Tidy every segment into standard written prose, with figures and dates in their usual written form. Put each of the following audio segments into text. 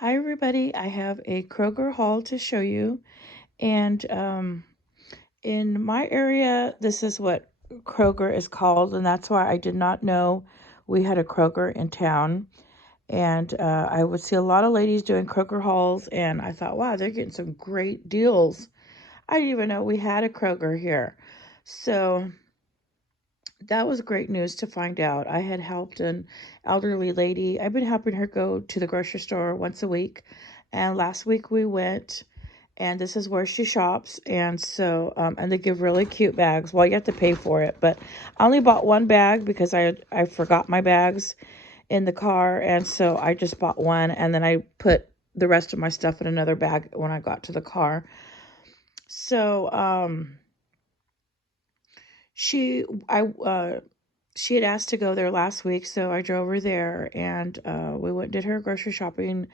Hi, everybody. I have a Kroger haul to show you. And in my area, this is what Kroger is called. And that's why I did not know we had a Kroger in town. And I would see a lot of ladies doing Kroger hauls. And I thought, wow, they're getting some great deals. I didn't even know we had a Kroger here. So that was great news to find out. I had helped an elderly lady. I've been helping her go to the grocery store once a week. And last week we went, and this is where she shops. And so, and they give really cute bags. Well, you have to pay for it, but I only bought one bag because I forgot my bags in the car. And so I just bought one, and then I put the rest of my stuff in another bag when I got to the car. So, she, I, she had asked to go there last week, so I drove her there, and we went did her grocery shopping,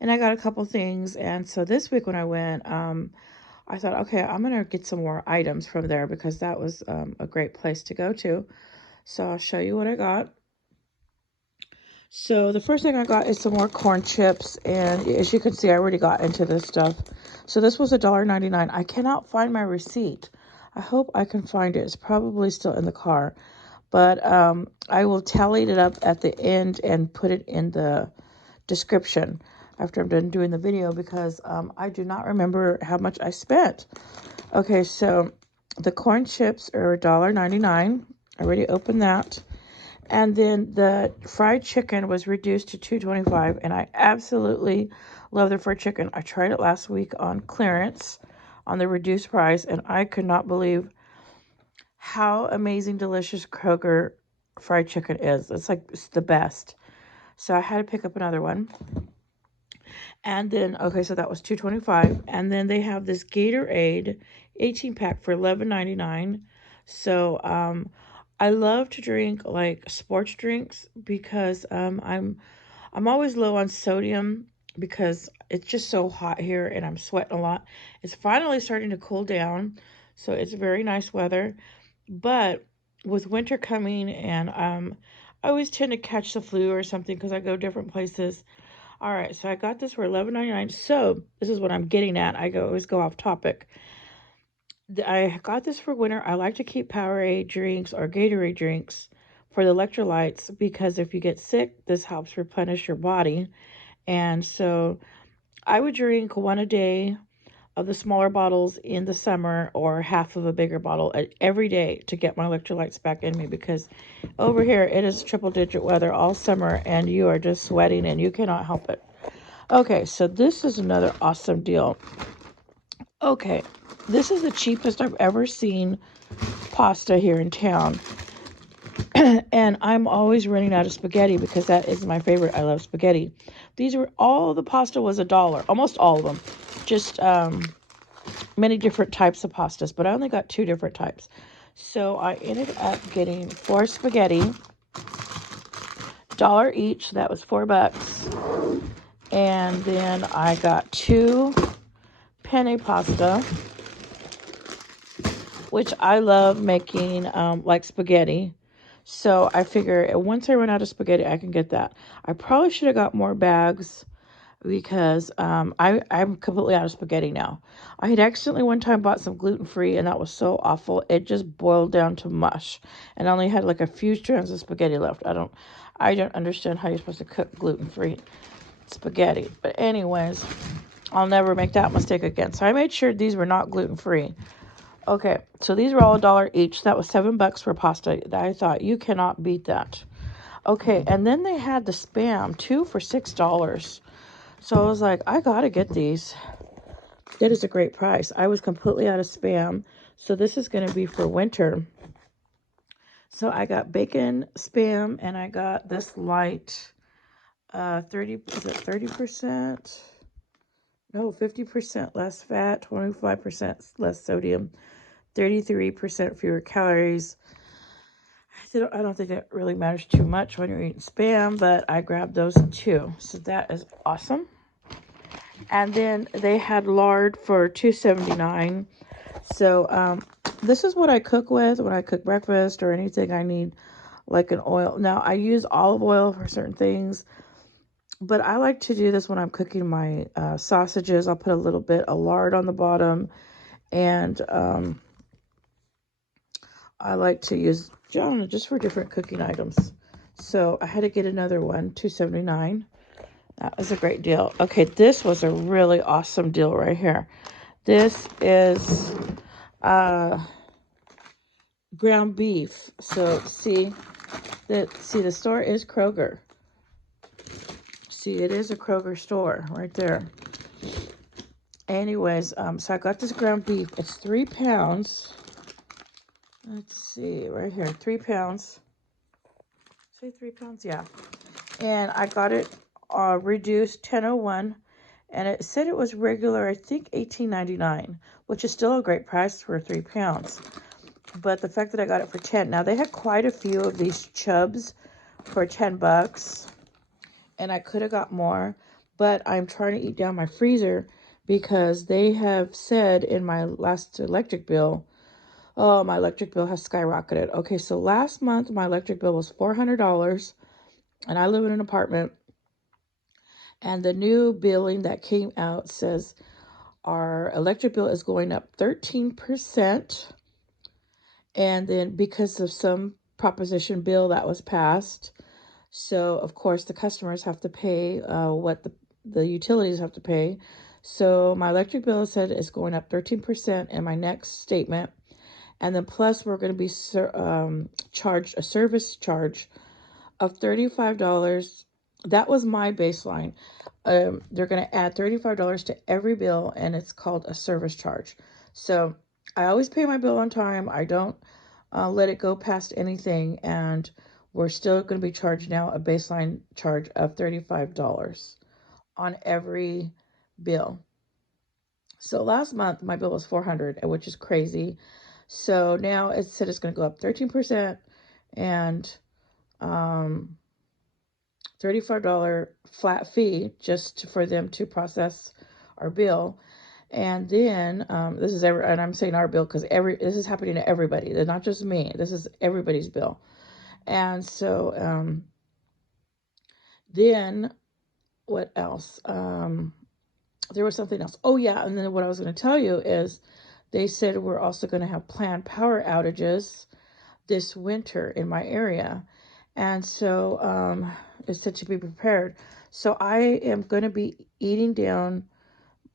and I got a couple things. And so this week when I went, I thought, okay, I'm gonna get some more items from there because that was a great place to go to. So I'll show you what I got. So the first thing I got is some more corn chips, and as you can see, I already got into this stuff. So this was $1.99. I cannot find my receipt. I hope I can find it. It's probably still in the car. But I will tally it up at the end and put it in the description after I'm done doing the video because I do not remember how much I spent. Okay, so the corn chips are $1.99. I already opened that. And then the fried chicken was reduced to $2.25, and I absolutely love the fried chicken. I tried it last week on clearance on the reduced price, and I could not believe how amazing, delicious Kroger fried chicken is. It's the best. So I had to pick up another one. And then, okay, so that was $2.25. And then they have this Gatorade 18 pack for $11.99. So I love to drink like sports drinks because I'm always low on sodium because it's just so hot here and I'm sweating a lot. It's finally starting to cool down, so it's very nice weather. But with winter coming, and I always tend to catch the flu or something because I go different places. All right, so I got this for $11.99. So this is what I'm getting at. Always go off topic. I got this for winter. I like to keep Powerade drinks or Gatorade drinks for the electrolytes because if you get sick, this helps replenish your body. And so I would drink one a day of the smaller bottles in the summer or half of a bigger bottle every day to get my electrolytes back in me because over here it is triple digit weather all summer and you are just sweating and you cannot help it. Okay, so this is another awesome deal. Okay, this is the cheapest I've ever seen pasta here in town. And I'm always running out of spaghetti because that is my favorite. I love spaghetti. All the pasta was $1, almost all of them. Just many different types of pastas, but I only got two different types. So I ended up getting 4 spaghetti, $1 each. That was $4. And then I got 2 penne pasta, which I love making like spaghetti. So I figure once I run out of spaghetti, I can get that. I probably should have got more bags because I'm completely out of spaghetti now. I had accidentally one time bought some gluten-free, and that was so awful. It just boiled down to mush, and I only had like a few strands of spaghetti left. I don't understand how you're supposed to cook gluten-free spaghetti. But anyways, I'll never make that mistake again. So I made sure these were not gluten-free. Okay, so these were all $1 each. That was $7 for pasta. I thought you cannot beat that. Okay, and then they had the Spam, 2 for $6. So I was like, I gotta get these. That is a great price. I was completely out of Spam. So this is gonna be for winter. So I got bacon Spam and I got this light 30%? No, 50% less fat, 25% less sodium, 33% fewer calories. I don't think that really matters too much when you're eating Spam, but I grabbed those too. So that is awesome. And then they had lard for $2.79. So this is what I cook with when I cook breakfast or anything I need like an oil. Now I use olive oil for certain things. But I like to do this when I'm cooking my sausages. I'll put a little bit of lard on the bottom. And I like to use, I don't know, just for different cooking items. So I had to get another one, $2.79. That was a great deal. Okay, this was a really awesome deal right here. This is ground beef. So see the store is Kroger. See, it is a Kroger store right there. Anyways, so I got this ground beef. It's 3 pounds. Let's see, right here, 3 pounds. Say 3 pounds, yeah. And I got it reduced 10.01, and it said it was regular, I think $18.99, which is still a great price for 3 pounds. But the fact that I got it for 10, now they had quite a few of these chubs for $10, and I could have got more, but I'm trying to eat down my freezer because they have said in my last electric bill, oh, my electric bill has skyrocketed. Okay, so last month my electric bill was $400, and I live in an apartment. And the new billing that came out says our electric bill is going up 13%. And then because of some proposition bill that was passed, so of course the customers have to pay what the utilities have to pay. So my electric bill said it's going up 13% in my next statement. And then plus we're going to be charged a service charge of $35. That was my baseline. They're going to add $35 to every bill, and it's called a service charge. So I always pay my bill on time. I don't let it go past anything, and we're still going to be charged now a baseline charge of $35 on every bill. So last month my bill was $400, which is crazy. So now it said it's going to go up 13%, and $35 flat fee just for them to process our bill. And then this is and I'm saying our bill because this is happening to everybody. They're not just me. This is everybody's bill. And so then what else? There was something else. Oh yeah, and then what I was going to tell you is they said we're also going to have planned power outages this winter in my area. And so it's said to be prepared. So I am going to be eating down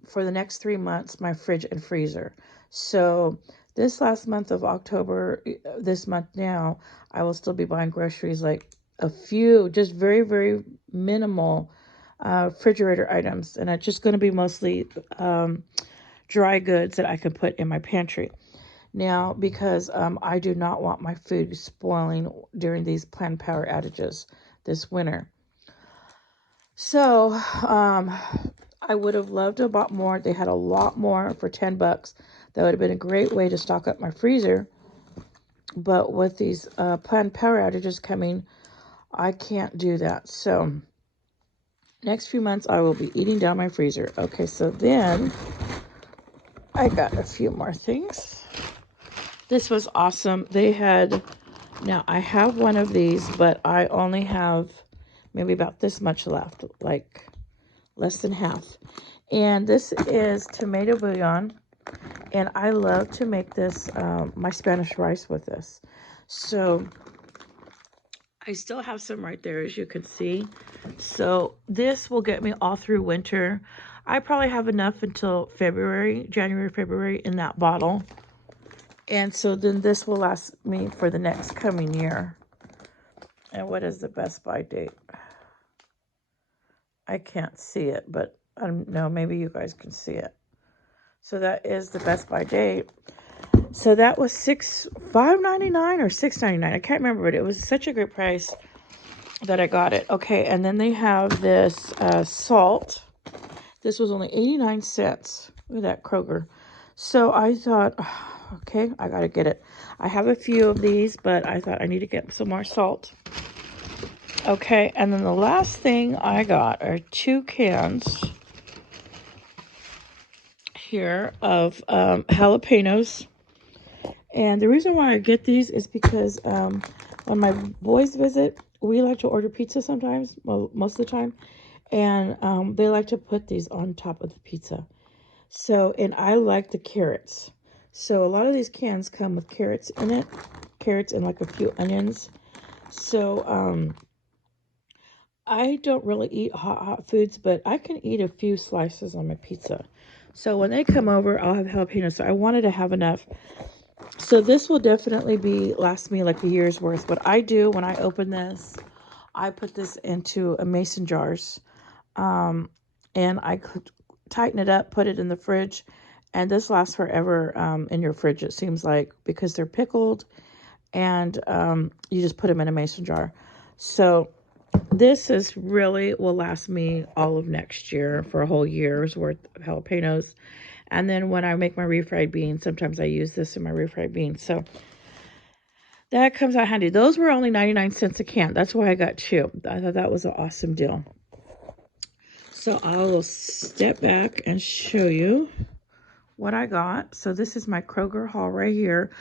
for the next 3 months my fridge and freezer. So this last month of October, this month now, I will still be buying groceries, like a few, just very, very minimal refrigerator items. And it's just going to be mostly dry goods that I can put in my pantry. Now, because I do not want my food spoiling during these planned power outages this winter. So, I would have loved to have bought more. They had a lot more for $10. That would have been a great way to stock up my freezer. But with these planned power outages coming, I can't do that. So, next few months, I will be eating down my freezer. Okay, so then I got a few more things. This was awesome. Now I have one of these, but I only have maybe about this much left, like less than half. And this is tomato bouillon, and I love to make this, my Spanish rice with this. So I still have some right there, as you can see. So this will get me all through winter. I probably have enough until January, February in that bottle. And so then this will last me for the next coming year. And what is the Best Buy date? I can't see it, but I don't know, maybe you guys can see it. So that is the Best Buy date. So that was $5.99 or $6.99. I can't remember, but it was such a great price that I got it. Okay, and then they have this salt. This was only 89 cents. Look at that, Kroger. So I thought, okay, I got to get it. I have a few of these, but I thought I need to get some more salt. Okay, and then the last thing I got are 2 cans here of jalapenos. And the reason why I get these is because when my boys visit, we like to order pizza sometimes, well, most of the time. And they like to put these on top of the pizza. So, and I like the carrots. So a lot of these cans come with carrots in it. Carrots and like a few onions. So, I don't really eat hot foods, but I can eat a few slices on my pizza. So when they come over, I'll have jalapenos. So I wanted to have enough. So this will definitely last me like a year's worth. What I do when I open this, I put this into a mason jars. And I could tighten it up, put it in the fridge. And this lasts forever in your fridge, it seems like, because they're pickled. And you just put them in a mason jar. So this is really will last me all of next year for a whole year's worth of jalapenos. And then when I make my refried beans, sometimes I use this in my refried beans. So that comes out handy. Those were only 99 cents a can. That's why I got two. I thought that was an awesome deal. So I will step back and show you what I got. So this is my Kroger haul right here.